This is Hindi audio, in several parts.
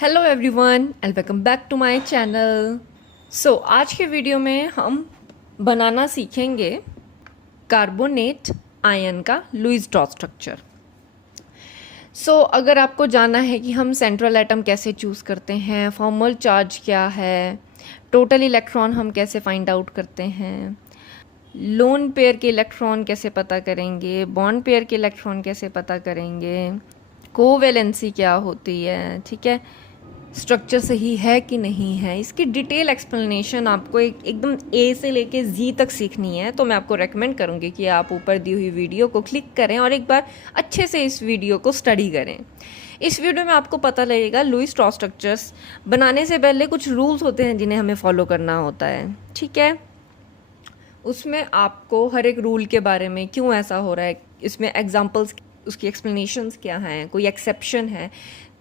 Hello everyone and welcome back to my channel. आज के वीडियो में हम बनाना सीखेंगे कार्बोनेट आयन का लुईस डॉट स्ट्रक्चर। अगर आपको जानना है कि हम सेंट्रल एटम कैसे चूज़ करते हैं, फॉर्मल चार्ज क्या है, टोटल इलेक्ट्रॉन हम कैसे फाइंड आउट करते हैं, लोन पेयर के इलेक्ट्रॉन कैसे पता करेंगे, बॉन्ड पेयर के इलेक्ट्रॉन कैसे पता करेंगे, कोवैलेंसी क्या होती है, ठीक है, स्ट्रक्चर सही है कि नहीं है, इसकी डिटेल एक्सप्लेनेशन आपको एकदम ए से लेके जी तक सीखनी है। तो मैं आपको रेकमेंड करूँगी कि आप ऊपर दी हुई वीडियो को क्लिक करें और एक बार अच्छे से इस वीडियो को स्टडी करें। इस वीडियो में आपको पता लगेगा लुईस डॉट स्ट्रक्चर्स बनाने से पहले कुछ रूल्स होते हैं जिन्हें हमें फॉलो करना होता है, ठीक है। उसमें आपको हर एक रूल के बारे में, क्यों ऐसा हो रहा है, इसमें एग्जाम्पल्स, उसकी एक्सप्लेनेशंस क्या हैं, कोई एक्सेप्शन है,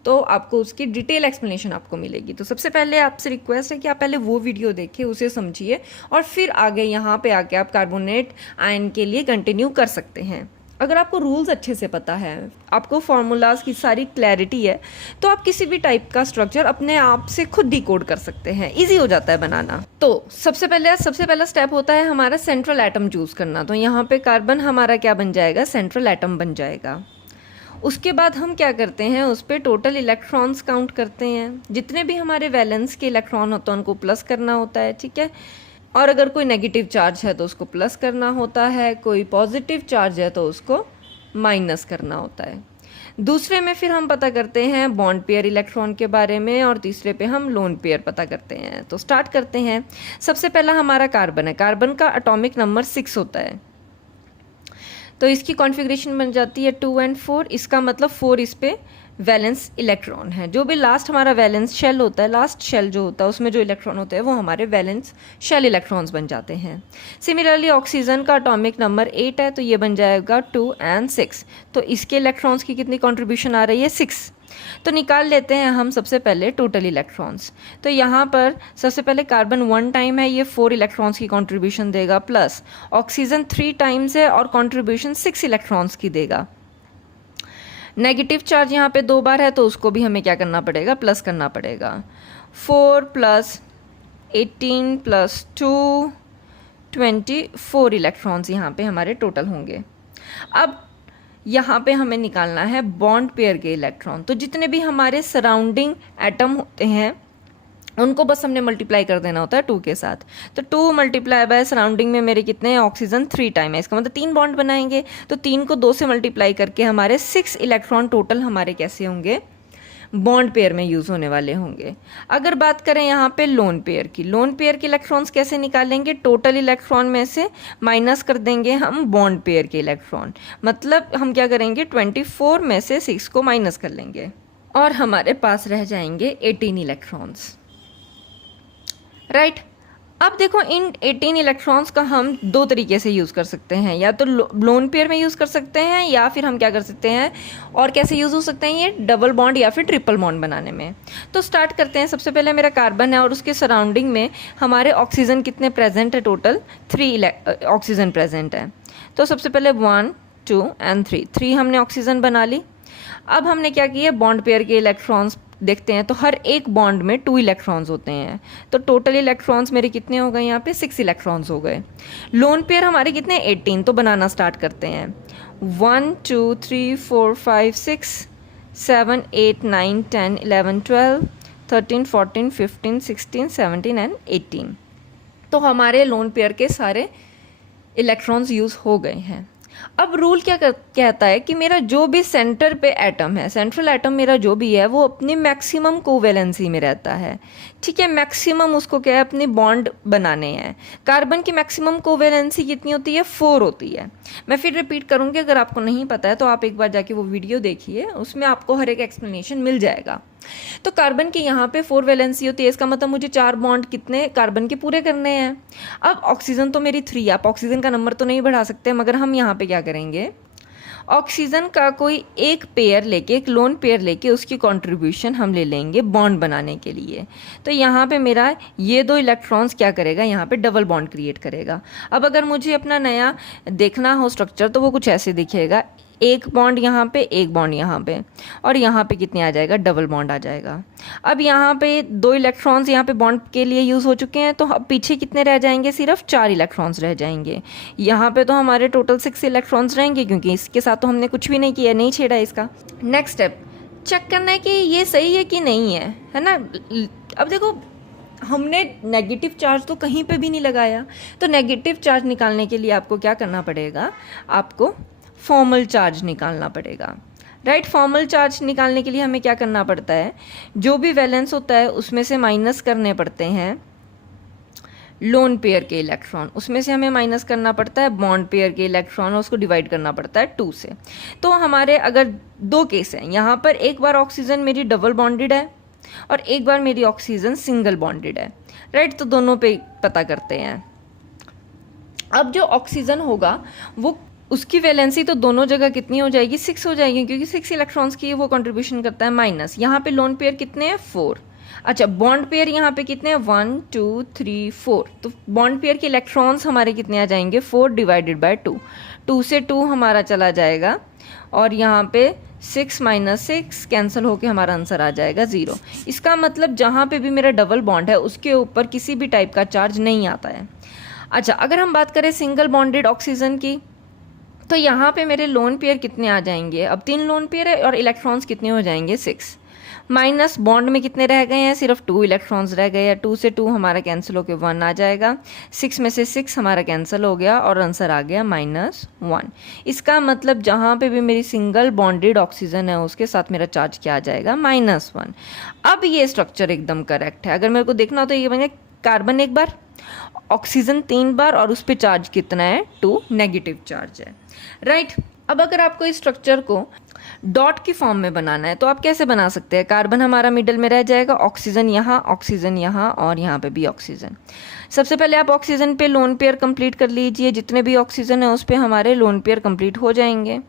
तो आपको उसकी डिटेल एक्सप्लेनेशन आपको मिलेगी। तो सबसे पहले आपसे रिक्वेस्ट है कि आप पहले वो वीडियो देखिए, उसे समझिए और फिर आगे यहाँ पे आके आप कार्बोनेट आयन के लिए कंटिन्यू कर सकते हैं। अगर आपको रूल्स अच्छे से पता है, आपको फार्मूलाज की सारी क्लैरिटी है, तो आप किसी भी टाइप का स्ट्रक्चर अपने आप से खुद डिकोड कर सकते हैं, इजी हो जाता है बनाना। तो सबसे पहला स्टेप होता है हमारा सेंट्रल एटम चूज़ करना। तो यहाँ पे कार्बन हमारा क्या बन जाएगा, सेंट्रल एटम बन जाएगा। उसके बाद हम क्या करते हैं, उस पर टोटल इलेक्ट्रॉन्स काउंट करते हैं। जितने भी हमारे वैलेंस के इलेक्ट्रॉन होते हैं उनको प्लस करना होता है, ठीक है। और अगर कोई नेगेटिव चार्ज है तो उसको प्लस करना होता है, कोई पॉजिटिव चार्ज है तो उसको माइनस करना होता है। दूसरे में फिर हम पता करते हैं बॉन्ड पेयर इलेक्ट्रॉन के बारे में और तीसरे पे हम लोन पेयर पता करते हैं। तो स्टार्ट करते हैं। सबसे पहला हमारा कार्बन है। कार्बन का एटॉमिक नंबर 6 होता है, तो इसकी कॉन्फ़िगरेशन बन जाती है 2 और 4। इसका मतलब 4 इस पे वैलेंस इलेक्ट्रॉन है। जो भी लास्ट हमारा वैलेंस शेल होता है, लास्ट शेल जो होता है उसमें जो इलेक्ट्रॉन होते हैं वो हमारे वैलेंस शेल इलेक्ट्रॉन्स बन जाते हैं। सिमिलरली ऑक्सीजन का एटॉमिक नंबर 8 है, तो ये बन जाएगा 2 और 6। तो इसके इलेक्ट्रॉन्स की कितनी कॉन्ट्रीब्यूशन आ रही है, 6। तो निकाल लेते हैं हम सबसे पहले टोटल इलेक्ट्रॉन्स। तो यहाँ पर सबसे पहले कार्बन 1 टाइम है, ये 4 इलेक्ट्रॉन्स की कंट्रीब्यूशन देगा, प्लस ऑक्सीजन 3 टाइम्स है और कंट्रीब्यूशन 6 इलेक्ट्रॉन्स की देगा। नेगेटिव चार्ज यहाँ पे 2 बार है, तो उसको भी हमें क्या करना पड़ेगा, प्लस करना पड़ेगा। 4 + 18 + 2 24 इलेक्ट्रॉन्स यहाँ पे हमारे टोटल होंगे। अब यहाँ पे हमें निकालना है बॉन्ड पेयर के इलेक्ट्रॉन। तो जितने भी हमारे सराउंडिंग एटम होते हैं उनको बस हमने मल्टीप्लाई कर देना होता है 2 के साथ। तो 2 × सराउंडिंग में मेरे कितने हैं, ऑक्सीजन 3 टाइम है, इसका मतलब 3 बॉन्ड बनाएंगे। तो 3 को 2 से मल्टीप्लाई करके हमारे 6 इलेक्ट्रॉन टोटल हमारे कैसे होंगे, बॉन्ड पेयर में यूज़ होने वाले होंगे। अगर बात करें यहाँ पे लोन पेयर की, लोन पेयर के इलेक्ट्रॉन्स कैसे निकालेंगे, टोटल इलेक्ट्रॉन में से माइनस कर देंगे हम बॉन्ड पेयर के इलेक्ट्रॉन। मतलब हम क्या करेंगे, 24 में से 6 को माइनस कर लेंगे और हमारे पास रह जाएंगे 18 इलेक्ट्रॉन्स, राइट। अब देखो, इन 18 इलेक्ट्रॉन्स का हम 2 तरीके से यूज़ कर सकते हैं, या तो लोन पेयर में यूज़ कर सकते हैं, या फिर हम क्या कर सकते हैं, और कैसे यूज़ हो सकते हैं, ये डबल बॉन्ड या फिर ट्रिपल बॉन्ड बनाने में। तो स्टार्ट करते हैं। सबसे पहले मेरा कार्बन है और उसके सराउंडिंग में हमारे ऑक्सीजन कितने प्रेजेंट है, टोटल 3 ऑक्सीजन प्रेजेंट है। तो सबसे पहले 1 2 और 3 हमने ऑक्सीजन बना ली। अब हमने क्या किया, बॉन्ड पेयर के इलेक्ट्रॉन्स देखते हैं। तो हर एक बॉन्ड में 2 इलेक्ट्रॉन्स होते हैं, तो टोटल इलेक्ट्रॉन्स मेरे कितने हो गए, यहाँ पे 6 इलेक्ट्रॉन्स हो गए। लोन पेयर हमारे कितने, 18। तो बनाना स्टार्ट करते हैं। 1 2 3 4 5 6 7 8 9 10 11 12 13 14 15 16 17 और 18। तो हमारे लोन पेयर के सारे इलेक्ट्रॉन्स यूज़ हो गए हैं। अब रूल क्या कहता है कि मेरा जो भी सेंटर पे एटम है, सेंट्रल एटम मेरा जो भी है, वो अपनी मैक्सिमम कोवैलेंसी में रहता है, ठीक है। मैक्सिमम उसको क्या है, अपने बॉन्ड बनाने हैं। कार्बन की मैक्सिमम कोवैलेंसी कितनी होती है, 4 होती है। मैं फिर रिपीट करूँगी, अगर आपको नहीं पता है तो आप एक बार जाके वो वीडियो देखिए, उसमें आपको हर एक एक्सप्लेनेशन मिल जाएगा। तो कार्बन की यहाँ पे 4 वैलेंसी होती है, इसका मतलब मुझे 4 बॉन्ड कितने कार्बन के पूरे करने हैं। अब ऑक्सीजन तो मेरी 3, आप ऑक्सीजन का नंबर तो नहीं बढ़ा सकते, मगर हम यहाँ पे क्या करेंगे, ऑक्सीजन का कोई एक पेयर लेके, एक लोन पेयर लेके उसकी कंट्रीब्यूशन हम ले लेंगे बॉन्ड बनाने के लिए। तो यहाँ पे मेरा ये 2 इलेक्ट्रॉन्स क्या करेगा, यहाँ पे डबल बॉन्ड क्रिएट करेगा। अब अगर मुझे अपना नया देखना हो स्ट्रक्चर तो वो कुछ ऐसे दिखेगा। एक बॉन्ड यहाँ पे, एक बॉन्ड यहाँ पे, और यहाँ पे कितने आ जाएगा, डबल बॉन्ड आ जाएगा। अब यहाँ पे 2 इलेक्ट्रॉन्स यहाँ पे बॉन्ड के लिए यूज़ हो चुके हैं, तो अब पीछे कितने रह जाएंगे, सिर्फ 4 इलेक्ट्रॉन्स रह जाएंगे। यहाँ पे तो हमारे टोटल 6 इलेक्ट्रॉन्स रहेंगे, क्योंकि इसके साथ तो हमने कुछ भी नहीं किया, नहीं छेड़ा इसका। नेक्स्ट स्टेप चेक करना है कि ये सही है कि नहीं है ना। अब देखो, हमने नेगेटिव चार्ज तो कहीं पे भी नहीं लगाया, तो नेगेटिव चार्ज निकालने के लिए आपको क्या करना पड़ेगा, आपको फॉर्मल चार्ज निकालना पड़ेगा, राइट। फॉर्मल चार्ज निकालने के लिए हमें क्या करना पड़ता है, जो भी वैलेंस होता है उसमें से माइनस करने पड़ते हैं लोन पेयर के इलेक्ट्रॉन, उसमें से हमें माइनस करना पड़ता है बॉन्ड पेयर के इलेक्ट्रॉन, और उसको डिवाइड करना पड़ता है 2 से। तो हमारे अगर 2 केस हैं, यहाँ पर एक बार ऑक्सीजन मेरी डबल बॉन्डेड है और एक बार मेरी ऑक्सीजन सिंगल बॉन्डेड है, राइट। तो दोनों पे पता करते हैं। अब जो ऑक्सीजन होगा वो, उसकी वैलेंसी तो दोनों जगह कितनी हो जाएगी, 6 हो जाएगी, क्योंकि 6 इलेक्ट्रॉन्स की वो कंट्रीब्यूशन करता है माइनस। यहाँ पे लोन पेयर कितने हैं, 4। अच्छा, बॉन्ड पेयर यहाँ पे कितने हैं, 1 2 3 4। तो बॉन्ड पेयर के इलेक्ट्रॉन्स हमारे कितने आ जाएंगे, 4 डिवाइडेड बाय 2। 2 से 2 हमारा चला जाएगा, और यहाँ पे 6 माइनस 6 कैंसिल होके हमारा आंसर आ जाएगा 0। इसका मतलब जहाँ पे भी मेरा डबल बॉन्ड है उसके ऊपर किसी भी टाइप का चार्ज नहीं आता है। अच्छा, अगर हम बात करें सिंगल बॉन्डेड ऑक्सीजन की, तो यहाँ पे मेरे लोन पेयर कितने आ जाएंगे, अब 3 लोन पेयर है और इलेक्ट्रॉन्स कितने हो जाएंगे, 6। माइनस बॉन्ड में कितने रह गए हैं, सिर्फ 2 इलेक्ट्रॉन्स रह गए हैं। 2 से 2 हमारा कैंसिल होकर 1 आ जाएगा। 6 में से 6 हमारा कैंसिल हो गया और आंसर आ गया -1। इसका मतलब जहाँ पे भी मेरी सिंगल बॉन्डेड ऑक्सीजन है उसके साथ मेरा चार्ज क्या आ जाएगा, -1। अब ये स्ट्रक्चर एकदम करेक्ट है। अगर मेरे को देखना हो तो ये बन गया कार्बन एक बार, ऑक्सीजन 3 बार, और उस पर चार्ज कितना है, 2 नेगेटिव चार्ज है, राइट। अब अगर आपको इस स्ट्रक्चर को डॉट की फॉर्म में बनाना है तो आप कैसे बना सकते हैं, कार्बन हमारा मिडल में रह जाएगा, ऑक्सीजन यहाँ और यहाँ पे भी ऑक्सीजन। सबसे पहले आप ऑक्सीजन पे लोन पेयर कंप्लीट कर लीजिए, जितने भी ऑक्सीजन है उस पे हमारे लोन पेयर कंप्लीट हो जाएंगे,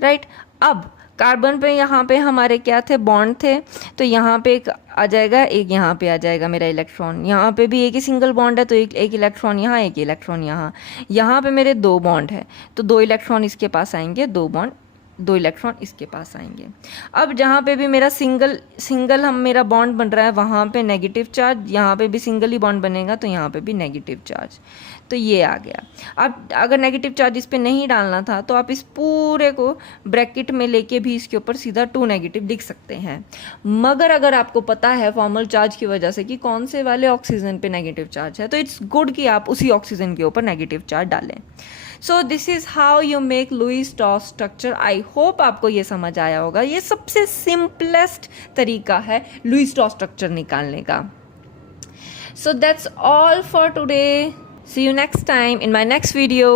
राइट। अब कार्बन पे यहाँ पे हमारे क्या थे, बॉन्ड थे, तो यहाँ पे एक आ जाएगा, एक यहाँ पे आ जाएगा मेरा इलेक्ट्रॉन। यहाँ पे भी एक ही सिंगल बॉन्ड है तो एक इलेक्ट्रॉन यहाँ, एक इलेक्ट्रॉन यहाँ। यहाँ पे मेरे 2 बॉन्ड है तो 2 इलेक्ट्रॉन इसके पास आएंगे, 2 इलेक्ट्रॉन इसके पास आएंगे। अब जहाँ पे भी मेरा सिंगल मेरा बॉन्ड बन रहा है वहाँ पे नेगेटिव चार्ज, यहाँ पे भी सिंगल ही बॉन्ड बनेगा तो यहाँ पे भी नेगेटिव चार्ज, तो ये आ गया। अब अगर नेगेटिव चार्ज इस पे नहीं डालना था तो आप इस पूरे को ब्रैकेट में लेके भी इसके ऊपर सीधा 2 नेगेटिव लिख सकते हैं। मगर अगर आपको पता है फॉर्मल चार्ज की वजह से कि कौन से वाले ऑक्सीजन पे नेगेटिव चार्ज है, तो इट्स गुड कि आप उसी ऑक्सीजन के ऊपर नेगेटिव चार्ज डालें। So this is how you make Lewis-straws structure. I hope आपको ये समझ आया होगा। ये सबसे सिंपलेस्ट तरीका है लुईस-स्ट्रॉस स्ट्रक्चर निकालने का। So that's all for today. See you next time in my next video.